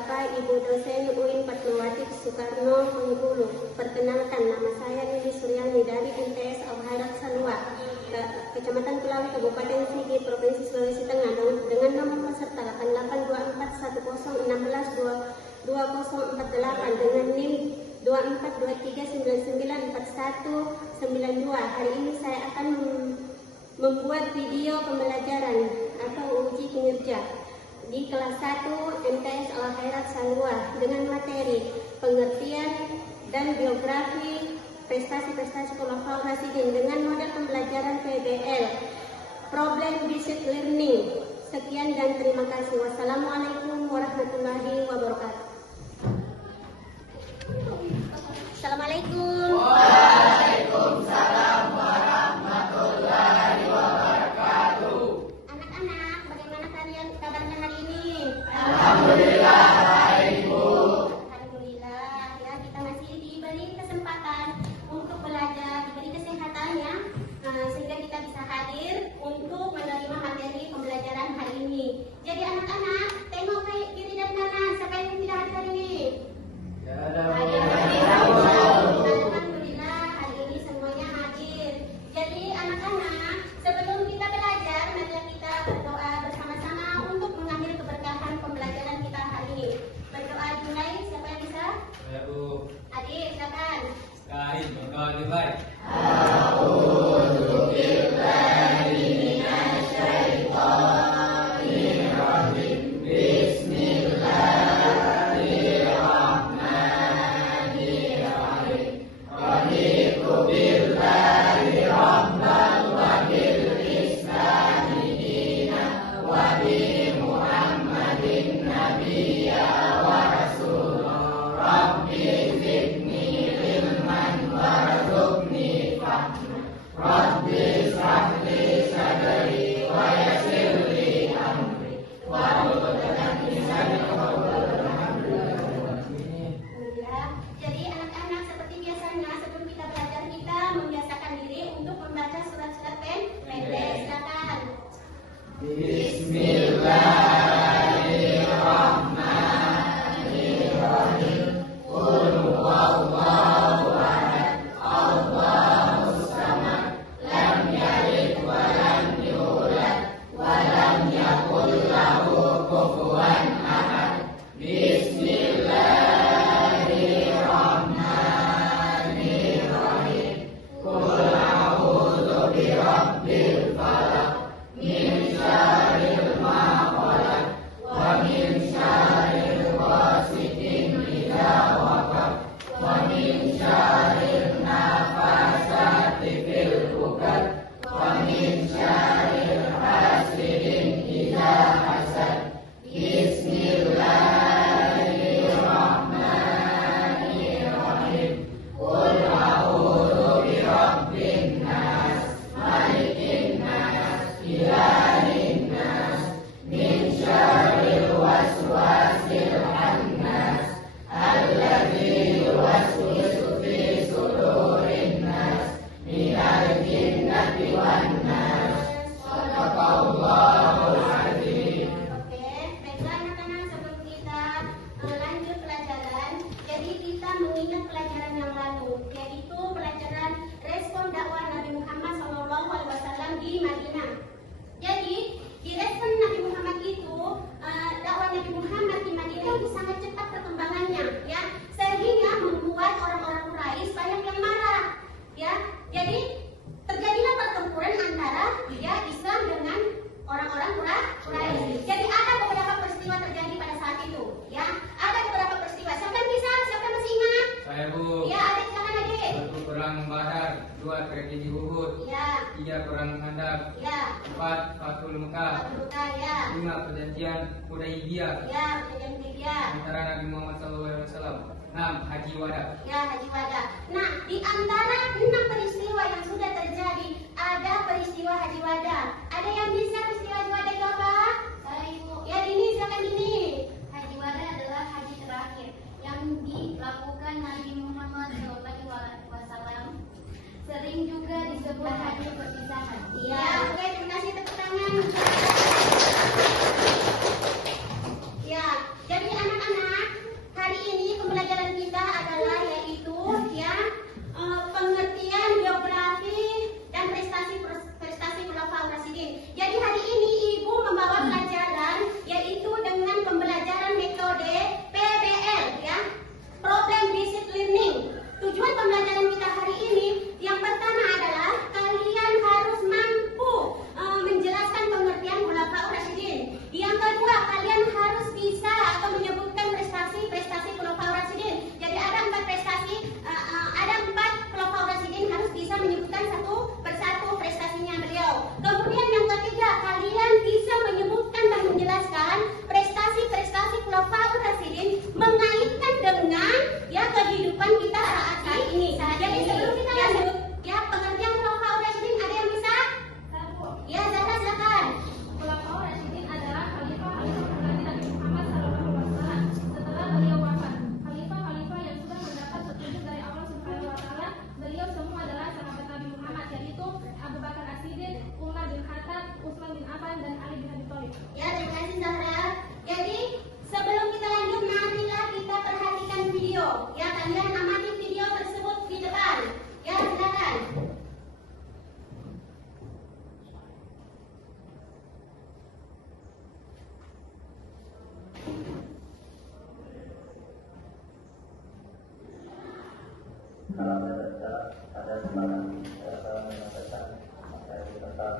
Bapak Ibu dosen UIN Fatmawati Soekarno Bengkulu. Perkenalkan, nama saya Lili Suryani dari MTS Al-Khairat Salwa, Kecamatan Kulawi, Kabupaten Sigi, Provinsi Sulawesi Tengah, dengan nomor peserta 8824112048 dengan NIM 2423994192. Hari ini saya akan membuat video pembelajaran atau uji kinerja di kelas 1 MTS Al-Khairat Salwa dengan materi pengertian dan biografi prestasi-prestasi Khulafaur Rasyidin dengan model pembelajaran PBL, Problem Based Learning. Sekian dan terima kasih. Wassalamualaikum warahmatullahi wabarakatuh. Assalamualaikum. Waalaikumsalam warahmatullahi wabarakatuh. Anak-anak, bagaimana kalian kabarnya hari ini? Alhamdulillah baik, Bu. Alhamdulillah, ya, kita masih diberi kesempatan untuk belajar, diberi kesehatan ya, sehingga kita bisa hadir untuk menerima materi pembelajaran hari ini. Jadi anak-anak, tengok ke kiri dan kanan, siapa yang tidak hadir hari ini? Ya, ada Alhamdulillah, hari ini semuanya hadir. Jadi anak-anak, sebelum kita belajar, mari kita berdoa bersama-sama untuk mengambil keberkahan pembelajaran kita hari ini. Berdoa dimulai, siapa yang bisa? Ya, Bu. Adik, silakan. Kain, berdoa dimulai. Jadi anak-anak, seperti biasanya sebelum kita belajar, kita membiasakan diri untuk membaca surat-surat pendek. Silakan. Bismillahirrahmanirrahim. Qul huwallahu ahad. Allahus samad. Lam yalid wa lam yulad wa lam yakul lahu kufuwan ahad. Bismillahirrahmanirrahim. Qul a'udzu birabbil falaq min syarril ma khalaq wa min syarril ghasiqin idza waqab wa min syarril nafasati fil 'uqad wa min syarril hasidin idza hasad. Bismillahirrahmanirrahim. Qul a'udzu birabbin nas, malikin nas, ilahin nas, min syarril waswasil khannas, alladzi yuwaswisu fi sudurin nas, minal jinnati wan nas. Shadaqallahul azim. Oke, baiklah anak-anak, sebelum kita lanjut pelajaran, jadi kita mengingat pelajaran yang lalu, yaitu pelajaran respon dakwah Nabi Muhammad SAW di Madinah. Jadi di respon Nabi Muhammad itu, dakwah Nabi Muhammad di Madinah itu sangat cepat perkembangannya, ya, sehingga membuat orang-orang Quraisy banyak yang marah, ya. Jadi terjadilah pertempuran antara ya Islam dengan orang-orang Quraisy. Jadi ada beberapa peristiwa terjadi pada saat itu, ya. Ada beberapa peristiwa. Siapa yang bisa? Siapa yang masih ingat? Saya, Bu. Ya, adik, silakan adik. 1 perang Badar, 2 tragedi Uhud, Ya, 3 perang Khandaq, ya. 4 Fathul Mekah, Buka, ya. 5 perjanjian Hudaybiyah Ya, kejadian tiga. antara Nabi Muhammad SAW, 6 Haji Wada. Ya, Haji Wada. Nah, di antara 6 peristiwa yang sudah terjadi, ada peristiwa Haji Wada. Ada yang bisa peristiwa Haji Wada itu apa? Saya, Ibu. Ya, ini silakan ini. Haji Wada adalah haji terakhir yang dilakukan Nabi Muhammad SAW. Sering juga disebut haji perpisahan. Ya, oke, terima kasih, tepuk tangan. Ya, jadi anak-anak, menyampaikan materi tentang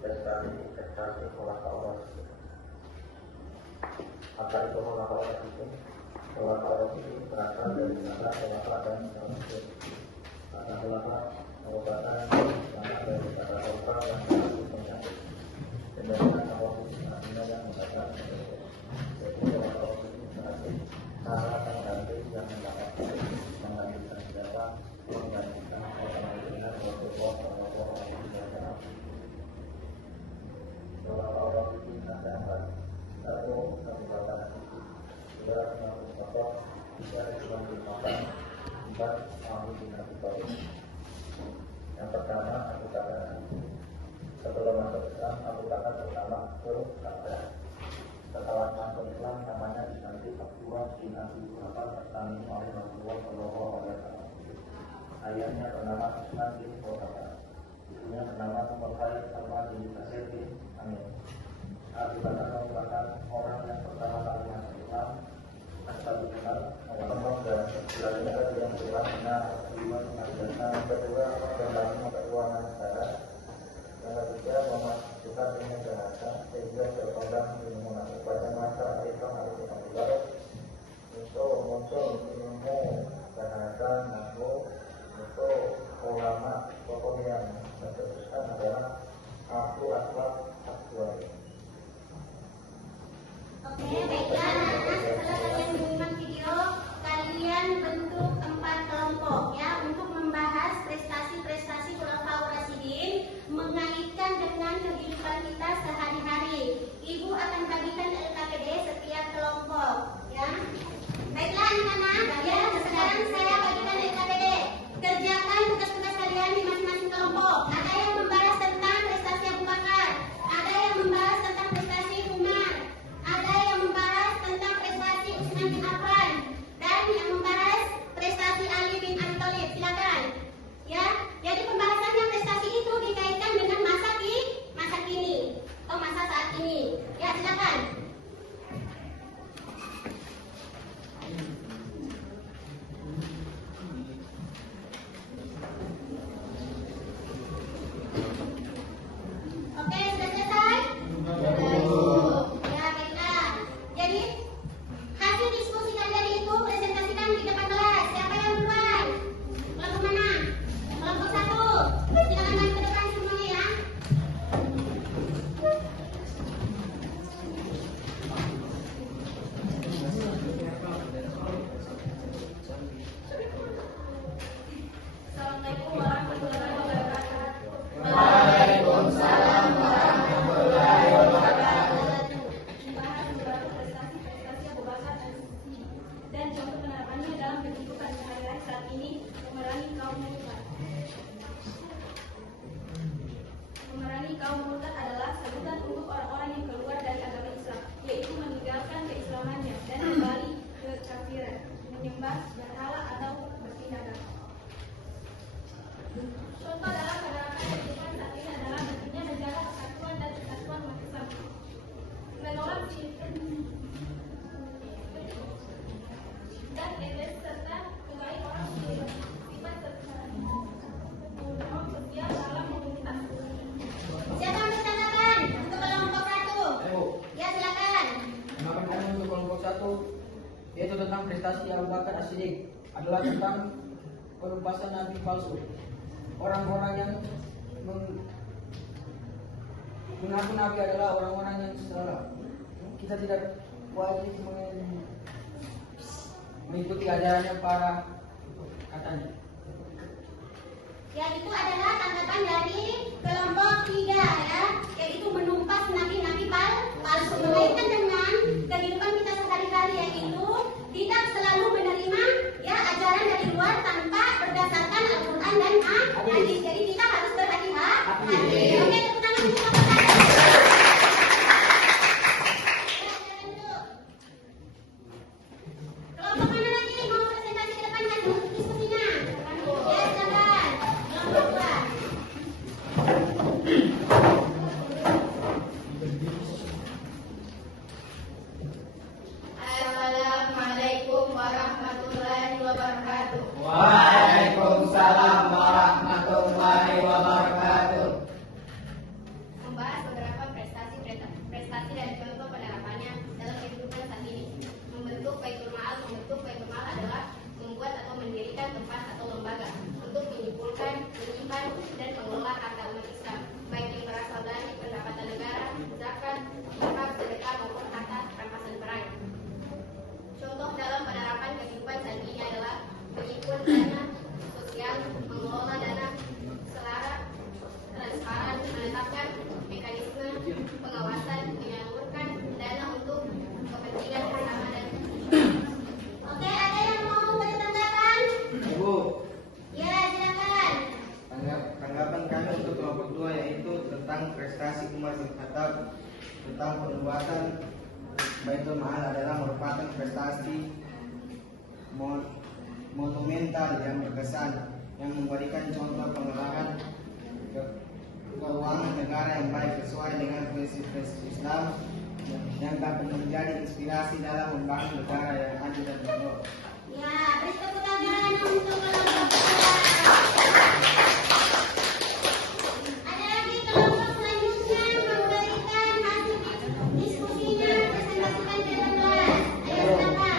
prestasi Kholaqaur. Apa itu Kholaqaur itu? Kholaqaur itu berasal dari kata khulafa dan rasul. Kata khulafa merupakan nama dari kata khulafa yang berarti penyakit. Sedangkan Allah artinya yang mengatakan jadi Kholaqaur itu berarti cara pengganti yang mendapatkan menggantikan siapa, menggantikan orang-orang Rasulullah Shallallahu Alaihi Wasallam. Kholaqaur itu ada empat. Satu, kekuatan fisik. Dua, mengaku tokoh. Tiga, Islam dimakan. Empat, Ali bin Abi Thalib. Yang pertama, Abu Bakar. Sebelum masuk Islam, Abu Bakar pertama ke Ka'bah. Setelah masuk Islam, namanya diganti Abdullah bin Abi Bakar pertama oleh Rasulullah Shallallahu Alaihi Wasallam. Ayahnya bernama Usman bin Affan. Ibunya bernama Muhammad Salman bin Basir bin Amir. Abu Bakar merupakan orang yang pertama kali masuk Islam. Asal dikenal Allah dan setelahnya yang jelas benar kedua yang kedua membangun keuangan negara. Yang ketiga memasukkan ilmu bahasa sehingga berkembang ilmu pada masa Islam harus diperlukan untuk muncul ilmu bahasa nahwu untuk ulama tokoh yang mencetuskan adalah Abu Aswad Aswad. Oke, baiklah anak-anak, setelah kalian menyimak video, kalian bentuk 4 kelompok ya untuk membahas prestasi-prestasi Khulafaur Rasyidin mengaitkan dengan kehidupan kita sehari-hari. Ibu akan bagikan LKPD setiap kelompok ya. Baiklah anak-anak, ya sekarang saya bagikan LKPD. Kerjakan tugas-tugas kalian di masing-masing kelompok. Ada yang membahas tentang prestasi Abu Bakar, ada yang membahas tentang prestasi Umar, ada yang membahas tentang prestasi Utsman bin Affan, dan yang membahas prestasi Ali bin Abi Thalib. Silakan. Ya, jadi pembahasannya prestasi itu dikaitkan dengan masa kini atau masa saat ini. Ya, silakan. Oke, sudah selesai? Ya, baiklah. Jadi, hasil diskusi kalian itu presentasikan di depan kelas. Siapa yang duluan? Kelompok mana? Kelompok 1. Silakan maju ke depan semuanya ya. Assalamualaikum warahmatullahi wabarakatuh. Waalaikumsalam warahmatullahi wabarakatuh. Membahas beberapa prestasi Abu Bakar dan contoh penerapannya dalam kehidupan sehari-hari saat ini memerangi kaum murtad. Memerangi kaum murtad adalah sebutan untuk orang-orang yang keluar dari agama Islam, yaitu meninggalkan keislamannya dan kembali ke kafiran, menyembah berhala atau berpindah agama. Contoh dalam penerapan kehidupan saat ini adalah berdirinya negara kesatuan dan kesatuan umat Islam, menolak dan edes serta kembali orang sifat bertanggung sosial dalam komunitas. Siapa yang bertanyakan untuk kelompok 1? Ya, silakan. Pendapat kami untuk kelompok 1 yaitu tentang prestasi Abu Bakar As-Siddiq adalah tentang penumpasan nabi palsu. Orang-orang yang mengaku nabi adalah orang-orang yang salah. Kita tidak wajib mengikuti ajarannya para katanya. Ya, itu adalah tanggapan dari kelompok 3 ya, yaitu menumpas nabi-nabi palsu mengaitkan dengan kehidupan kita sehari-hari, yaitu tidak selalu menerima ya ajaran dari luar tanpa berdasarkan Al-Quran dan hadis. Jadi kita harus berhati-hati. Oke, tepuk tangan untuk kelompok 1. Kelompok mana lagi mau presentasi ke depan kan untuk diskusinya? Ya, silakan. Kelompok 2. dan pengelola harta umat Islam, baik yang berasal dari pendapatan negara, zakat, infak, sedekah maupun harta rampasan perang. Contoh dalam penerapan kehidupan saat ini adalah menghimpun dana sosial, mengelola dana secara transparan, menetapkan mekanisme pengawasan, menyalurkan dana untuk kepentingan bersama dan Oke, ada yang mau bertanggapan? Ibu, Ya, silakan. Tanggapan kami untuk kelompok 2 yaitu tentang prestasi Umar bin Khattab tentang penubuatan Baitul Ma'al adalah merupakan prestasi monumental yang berkesan yang memberikan contoh pengelolaan keuangan negara yang baik sesuai dengan prinsip-prinsip Islam yang dapat menjadi inspirasi dalam membangun negara yang adil dan makmur. Ya, beri tepuk tangan untuk kelompok 2. Ada lagi kelompok selanjutnya memberikan hasil diskusinya, presentasikan ke kelas. Ayo silakan.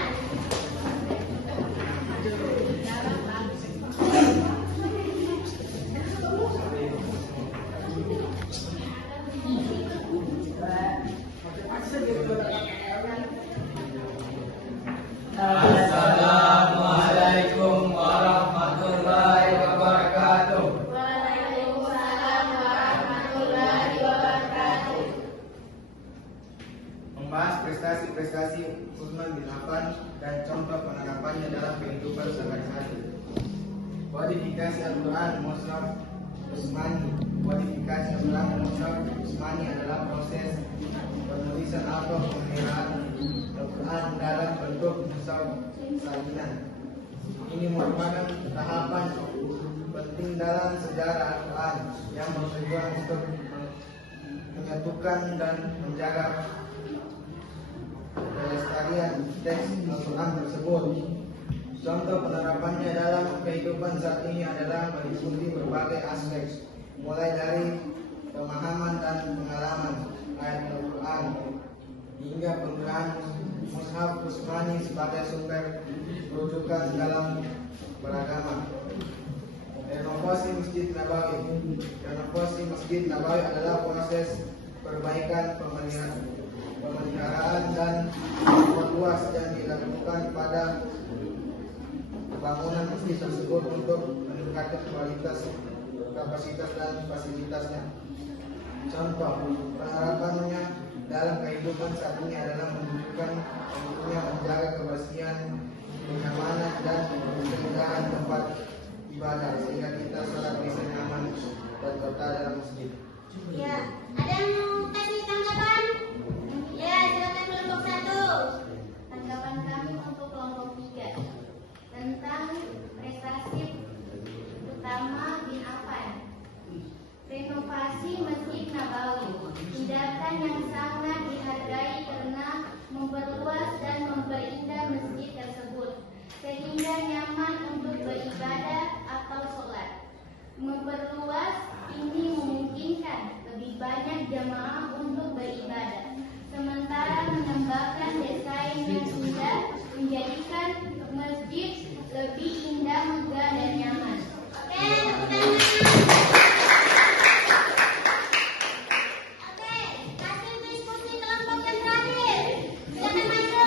Assalamualaikum warahmatullahi wabarakatuh. Waalaikumsalam warahmatullahi wabarakatuh. Membahas prestasi-prestasi Utsman bin Affan dan contoh penerapannya dalam kehidupan sehari-hari. Kodifikasi Al-Quran Mushaf Utsmani. Kodifikasi Al-Quran Mushaf Utsmani adalah proses penulisan atau pemeliharaan Al-Quran dalam bentuk mushaf salinan. Ini merupakan tahapan penting dalam sejarah Al-Quran yang bertujuan untuk menyatukan dan menjaga kelestarian teks Al-Quran tersebut. Contoh penerapannya dalam kehidupan saat ini adalah meliputi berbagai aspek, mulai dari pemahaman dan pengalaman ayat Al-Quran hingga penggunaan Mushaf Utsmani sebagai sumber rujukan dalam beragama. Renovasi Masjid Nabawi. Renovasi Masjid Nabawi adalah proses perbaikan pemeliharaan dan perluas yang dilakukan pada bangunan masjid tersebut untuk meningkatkan kualitas, kapasitas dan fasilitasnya. Contoh penerapannya dalam kehidupan saat ini adalah menunjukkan pentingnya menjaga kebersihan, kenyamanan dan keindahan tempat ibadah sehingga kita sholat bisa nyaman dan betah dalam masjid. Ya, ada yang mau kasih tanggapan? Ya, silakan kelompok 1. Tanggapan kami untuk kelompok 3 tentang prestasi utama bin Affan. Renovasi Masjid Nabawi, tindakan yang sangat dihargai karena memperluas dan memperindah masjid tersebut sehingga nyaman untuk beribadah atau sholat. Memperluas ini memungkinkan lebih banyak jamaah untuk beribadah, sementara menambahkan desain yang indah menjadikan masjid lebih indah, megah dan nyaman. Oke, tepuk tangan. Oke, hasil diskusi kelompok yang terakhir. Silakan maju.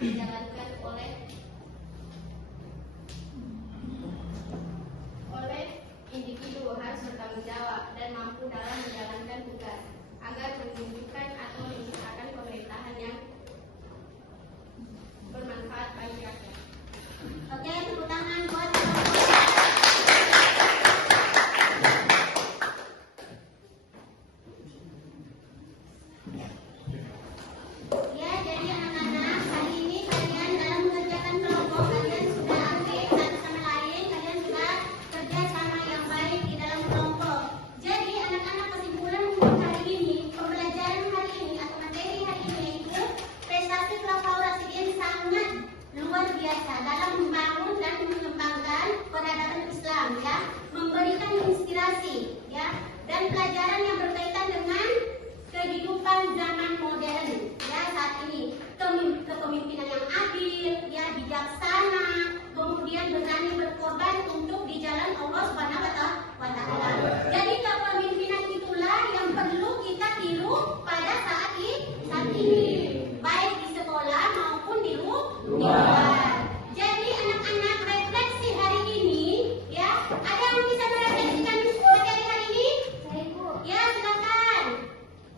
dijalankan oleh individu harus bertanggung jawab dan mampu dalam menjalankan tugas agar menunjukkan atau menciptakan pemerintahan yang bermanfaat bagi rakyat. Oke, tepuk tangan buat ya, jadi anak-anak, hari ini kalian dalam mengerjakan kelompok, kalian sudah aktif satu sama lain, kalian juga kerja sama yang baik di dalam kelompok. Jadi anak-anak kesimpulan untuk hari ini, pembelajaran hari ini atau materi hari ini itu prestasi Laura ini sangat luar biasa dalam membangun dan mengembangkan peradaban Islam, ya, memberikan inspirasi, ya, dan pelajaran yang berkaitan dengan kehidupan zaman modern, ya, saat ini. Kepemimpinan yang adil, ya, bijaksana, kemudian berani berkorban untuk di jalan Allah Subhanahu wa Ta'ala. Jadi kepemimpinan itulah yang perlu kita tiru pada saat ini, baik di sekolah maupun di luar. Jadi anak-anak, refleksi hari ini, ya, ada yang bisa merefleksikan materi hari ini? Saya Bu, Ya, silakan.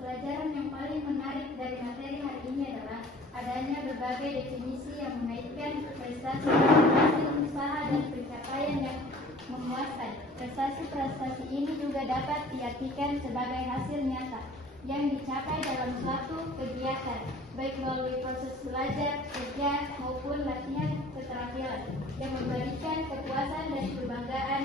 pelajaran yang paling menarik dari materi hari ini adalah adanya berbagai definisi yang mengaitkan prestasi hasil usaha dan pencapaian yang memuaskan. Prestasi-prestasi ini juga dapat diartikan sebagai hasil nyata yang dicapai dalam suatu kegiatan, baik melalui proses belajar, kerja, maupun latihan keterampilan yang memberikan kepuasan dan kebanggaan